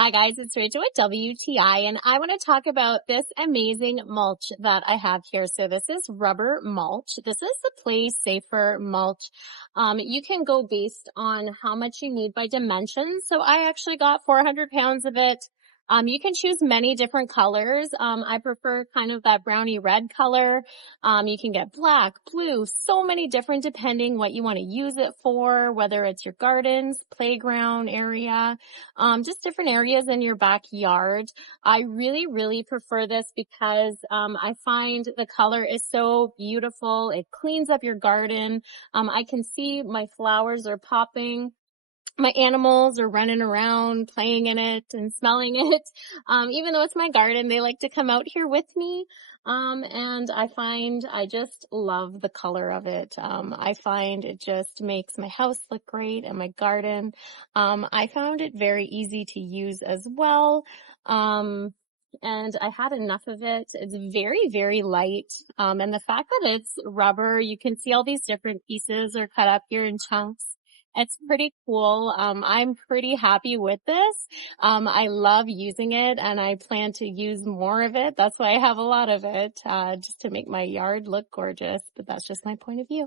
Hi guys, it's Rachel with WTI and I want to talk about this amazing mulch that I have here. So this is rubber mulch. This is the Playsafer mulch. You can go based on how much you need by dimensions. So I actually got 400 pounds of it. You can choose many different colors. I prefer kind of that brownie red color. You can get black, blue, so many different depending what you want to use it for, whether it's your gardens, playground area, just different areas in your backyard. I really prefer this because I find the color is so beautiful. It cleans up your garden. I can see my flowers are popping. My animals are running around, playing in it and smelling it. Even though it's my garden, they like to come out here with me. And I find I just love the color of it. I find it just makes my house look great and my garden. I found it very easy to use as well. And I had enough of it. It's very light. And the fact that it's rubber, you can see all these different pieces are cut up here in chunks. It's pretty cool. I'm pretty happy with this. I love using it and I plan to use more of it. That's why I have a lot of it, just to make my yard look gorgeous. But that's just my point of view.